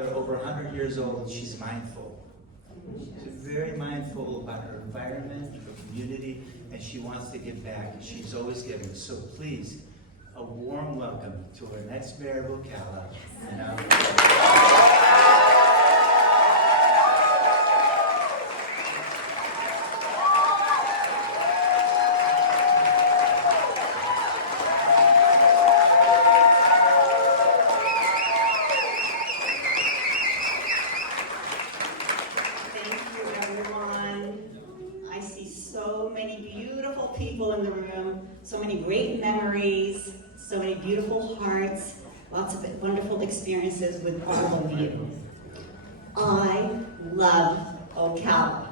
they're over 100 years old, she's mindful. She's very mindful about her environment, her community, and she wants to give back. She's always giving. So please, a warm welcome to our next mayor of Ocala. People in the room, so many great memories, so many beautiful hearts, lots of wonderful experiences with all of you. I love Ocala.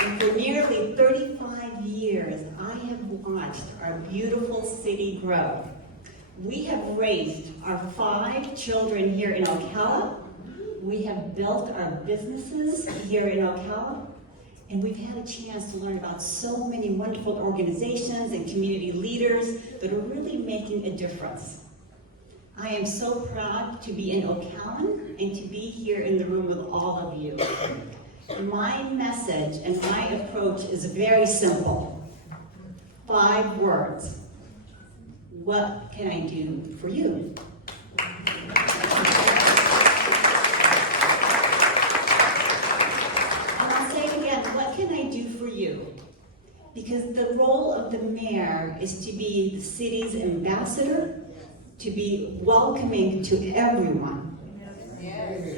And for nearly 35 years, I have watched our beautiful city grow. We have raised our 5 children here in Ocala. We have built our businesses here in Ocala, and we've had a chance to learn about so many wonderful organizations and community leaders that are really making a difference. I am so proud to be an Ocalan and to be here in the room with all of you. My message and my approach is very simple. 5 words. What can I do for you? Because the role of the mayor is to be the city's ambassador, to be welcoming to everyone.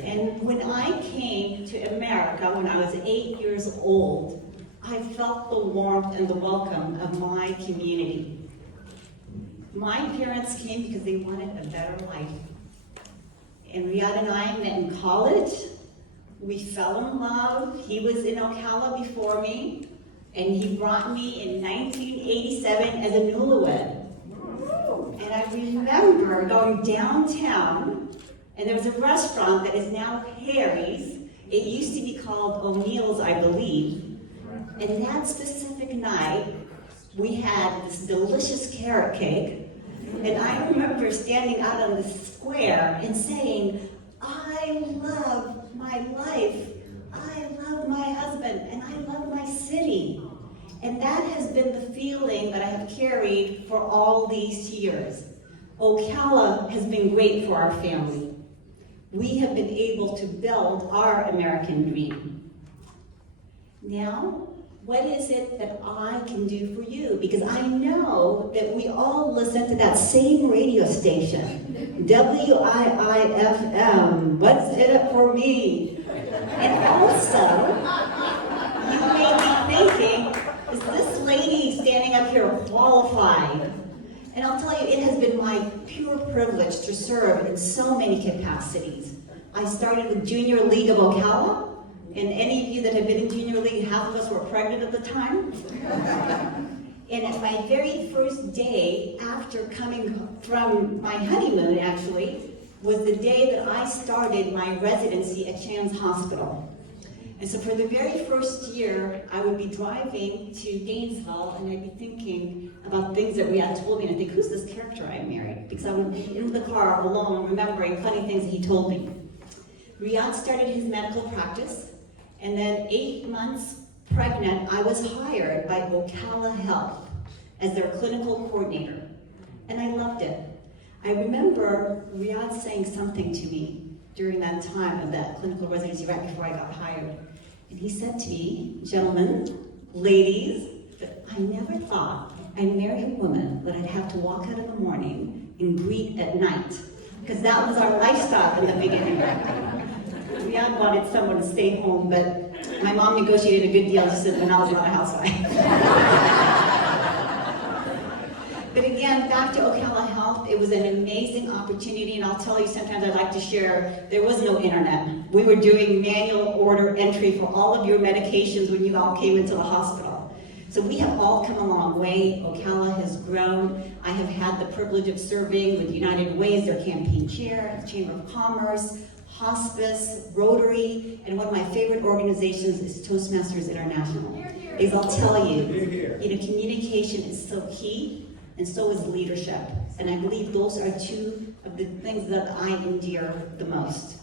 And when I came to America when I was 8 years old, I felt the warmth and the welcome of my community. My parents came because they wanted a better life. And Riyadh and I met in college. We fell in love. He was in Ocala before me. And he brought me in 1987 as a newlywed. And I remember going downtown, and there was a restaurant that is now Harry's. It used to be called O'Neill's, I believe. And that specific night, we had this delicious carrot cake. And I remember standing out on the square and saying, I love my life. I love my husband, and I love my city. And that has been the feeling that I have carried for all these years. Ocala has been great for our family. We have been able to build our American dream. Now, what is it that I can do for you? Because I know that we all listen to that same radio station, WIIFM, what's in it for me? And also, you may be thinking, is this lady standing up here qualified? And I'll tell you, it has been my pure privilege to serve in so many capacities. I started with Junior League of Ocala, and any of you that have been in Junior League, half of us were pregnant at the time. And at my very first day after coming from my honeymoon, actually, was the day that I started my residency at Shands Hospital. And so for the very first year, I would be driving to Gainesville, and I'd be thinking about things that Riyadh told me, and I'd think, who's this character I married? Because I would be in the car alone, remembering funny things that he told me. Riyadh started his medical practice, and then 8 months pregnant, I was hired by Ocala Health as their clinical coordinator, and I loved it. I remember Riyadh saying something to me during that time of that clinical residency right before I got hired. And he said to me, gentlemen, ladies, I never thought I'd marry a woman that I'd have to walk out in the morning and greet at night. Because that was our lifestyle in the beginning. Riyadh wanted someone to stay home, but my mom negotiated a good deal just when I was not a housewife. But again, back to Ocala Health, it was an amazing opportunity, and I'll tell you, sometimes I'd like to share, there was no internet. We were doing manual order entry for all of your medications when you all came into the hospital. So we have all come a long way. Ocala has grown. I have had the privilege of serving with United Ways, their campaign chair, the Chamber of Commerce, Hospice, Rotary, and one of my favorite organizations is Toastmasters International. Because I'll tell you, communication is so key, and so is leadership. And I believe those are two of the things that I endear the most.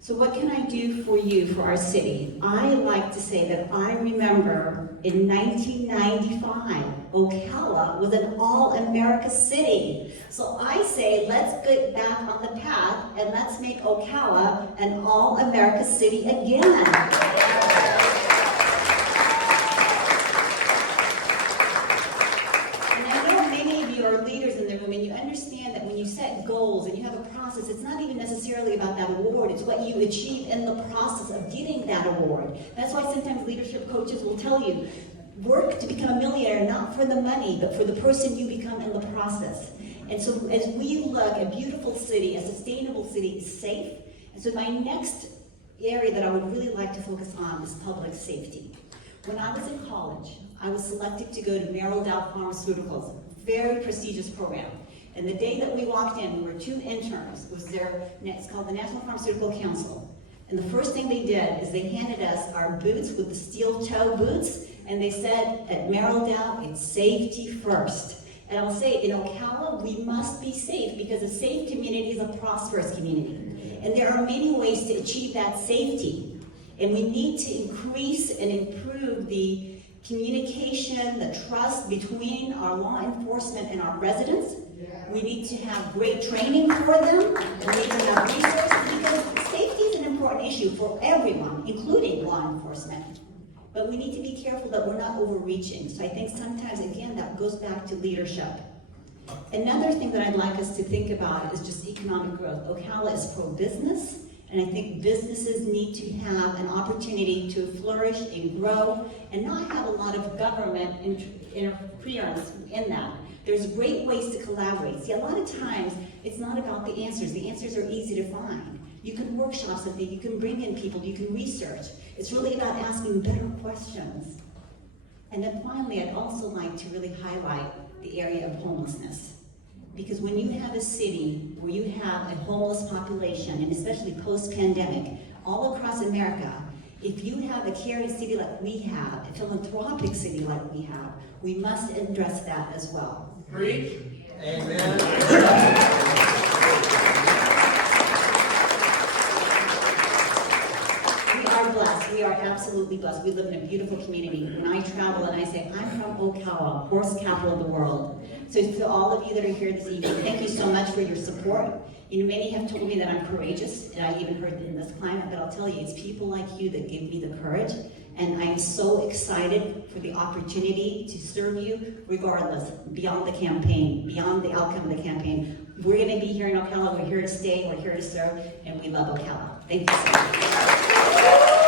So what can I do for you, for our city? I like to say that I remember in 1995, Ocala was an all-America city. So I say, let's get back on the path and let's make Ocala an all-America city again. And you understand that when you set goals and you have a process, it's not even necessarily about that award, it's what you achieve in the process of getting that award. That's why sometimes leadership coaches will tell you, work to become a millionaire, not for the money, but for the person you become in the process. And so as we look, a beautiful city, a sustainable city is safe. And so my next area that I would really like to focus on is public safety. When I was in college, I was selected to go to Manal Pharmaceuticals, very prestigious program. And the day that we walked in, we were 2 interns. It's called the National Pharmaceutical Council. And the first thing they did is they handed us our boots with the steel toe boots, and they said, at Merrelldale, it's safety first. And I'll say, in Ocala, we must be safe, because a safe community is a prosperous community. And there are many ways to achieve that safety. And we need to increase and improve the communication, the trust between our law enforcement and our residents. We need to have great training for them. We need to have resources, because safety is an important issue for everyone, including law enforcement. But we need to be careful that we're not overreaching. So I think sometimes, again, that goes back to leadership. Another thing that I'd like us to think about is just economic growth. Ocala is pro-business. And I think businesses need to have an opportunity to flourish and grow and not have a lot of government interference in that. There's great ways to collaborate. See, a lot of times, it's not about the answers. The answers are easy to find. You can workshop something, you can bring in people, you can research. It's really about asking better questions. And then finally, I'd also like to really highlight the area of homelessness. Because when you have a city where you have a homeless population, and especially post-pandemic, all across America, if you have a caring city like we have, a philanthropic city like we have, we must address that as well. Preach. Amen. We are blessed. We are absolutely blessed. We live in a beautiful community. When I travel and I say, I'm from Ocala, horse capital of the world. So to all of you that are here this evening, thank you so much for your support. You know, many have told me that I'm courageous, and I even heard in this climate, but I'll tell you, it's people like you that give me the courage. And I'm so excited for the opportunity to serve you regardless, beyond the campaign, beyond the outcome of the campaign. We're going to be here in Ocala. We're here to stay. We're here to serve. And we love Ocala. Thank you so much.